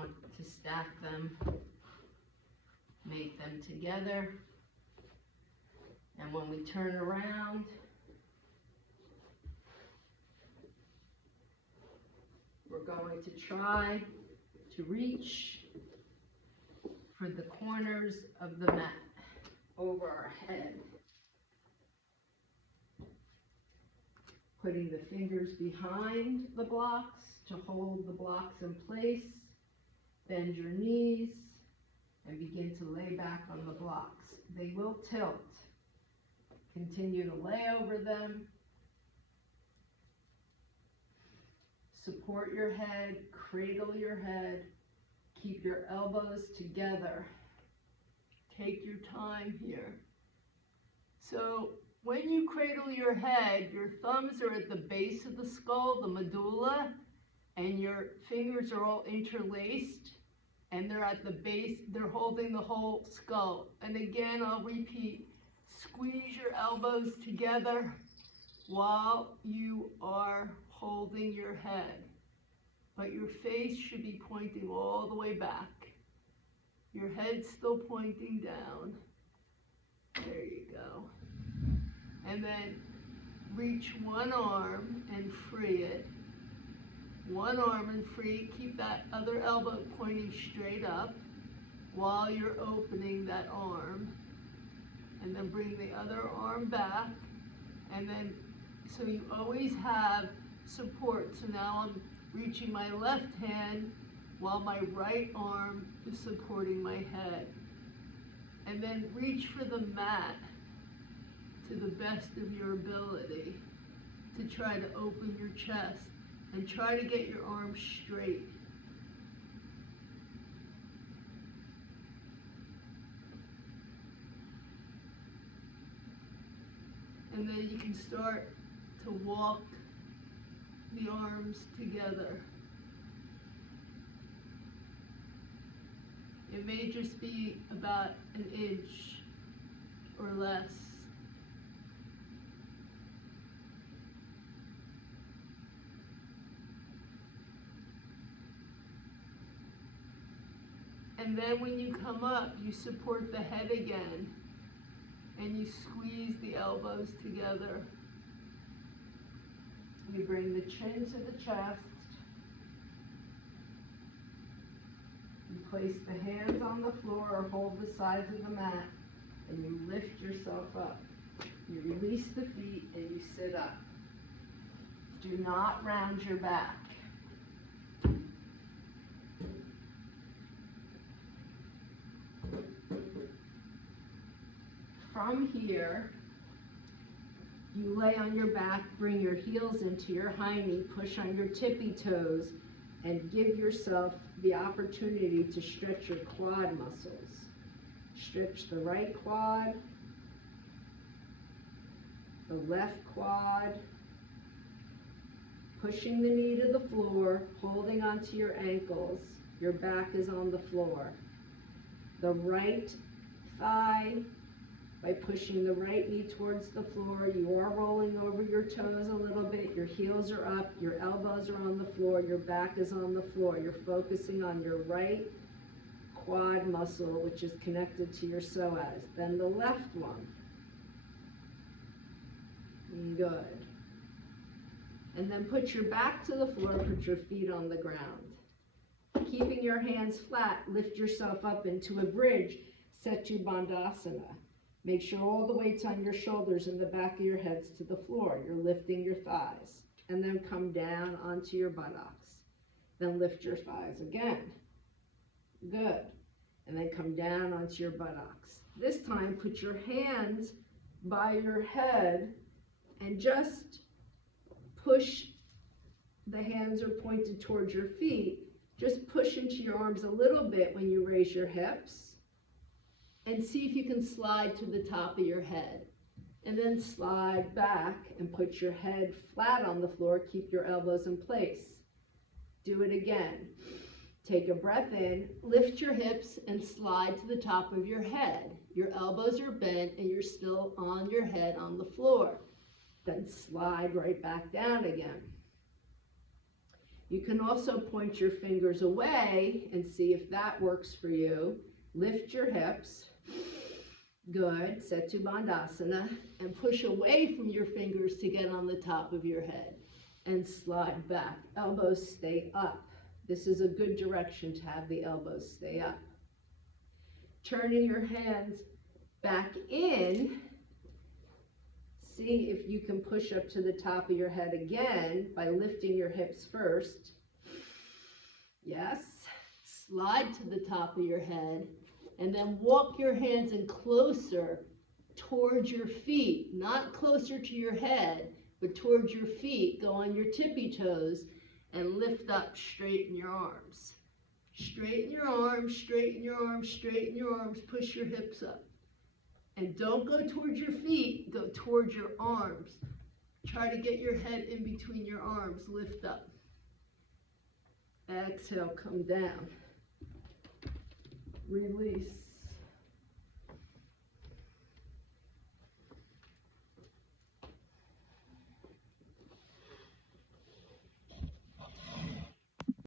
want to stack them, make them together. And when we turn around, we're going to try to reach for the corners of the mat over our head. Putting the fingers behind the blocks to hold the blocks in place. Bend your knees and begin to lay back on the blocks. They will tilt. Continue to lay over them. Support your head, cradle your head, keep your elbows together. Take your time here. So when you cradle your head, your thumbs are at the base of the skull, the medulla, and your fingers are all interlaced, and they're at the base, they're holding the whole skull. And again, I'll repeat, squeeze your elbows together while you are holding your head. But your face should be pointing all the way back. Your head's still pointing down. There you go. And then reach one arm and free it. One arm and free. Keep that other elbow pointing straight up while you're opening that arm. And then bring the other arm back. And then, so you always have support. So now I'm reaching my left hand while my right arm is supporting my head. And then reach for the mat to the best of your ability to try to open your chest and try to get your arms straight. And then you can start to walk the arms together. It may just be about an inch or less. And then when you come up, you support the head again, and you squeeze the elbows together. You bring the chin to the chest. You place the hands on the floor or hold the sides of the mat, and you lift yourself up. You release the feet and you sit up. Do not round your back. From here, you lay on your back, bring your heels into your high knee, push on your tippy toes, and give yourself the opportunity to stretch your quad muscles. Stretch the right quad, the left quad, pushing the knee to the floor, holding onto your ankles. Your back is on the floor. The right thigh, by pushing the right knee towards the floor, you are rolling over your toes a little bit, your heels are up, your elbows are on the floor, your back is on the floor. You're focusing on your right quad muscle, which is connected to your psoas. Then the left one. Good. And then put your back to the floor, put your feet on the ground. Keeping your hands flat, lift yourself up into a bridge, Setu Bandhasana. Make sure all the weight's on your shoulders and the back of your head's to the floor. You're lifting your thighs. And then come down onto your buttocks. Then lift your thighs again. Good. And then come down onto your buttocks. This time, put your hands by your head and just push. The hands are pointed towards your feet. Just push into your arms a little bit when you raise your hips. And see if you can slide to the top of your head. And then slide back and put your head flat on the floor. Keep your elbows in place. Do it again. Take a breath in, lift your hips and slide to the top of your head. Your elbows are bent and you're still on your head on the floor. Then slide right back down again. You can also point your fingers away and see if that works for you. Lift your hips. Good. Setu Bandhasana. And push away from your fingers to get on the top of your head. And slide back. Elbows stay up. This is a good direction to have the elbows stay up. Turning your hands back in. See if you can push up to the top of your head again by lifting your hips first. Yes. Slide to the top of your head. And then walk your hands in closer towards your feet. Not closer to your head, but towards your feet. Go on your tippy toes and lift up, straighten your arms. Straighten your arms, straighten your arms, straighten your arms. Push your hips up. And don't go towards your feet, go towards your arms. Try to get your head in between your arms. Lift up. Exhale, come down. Release.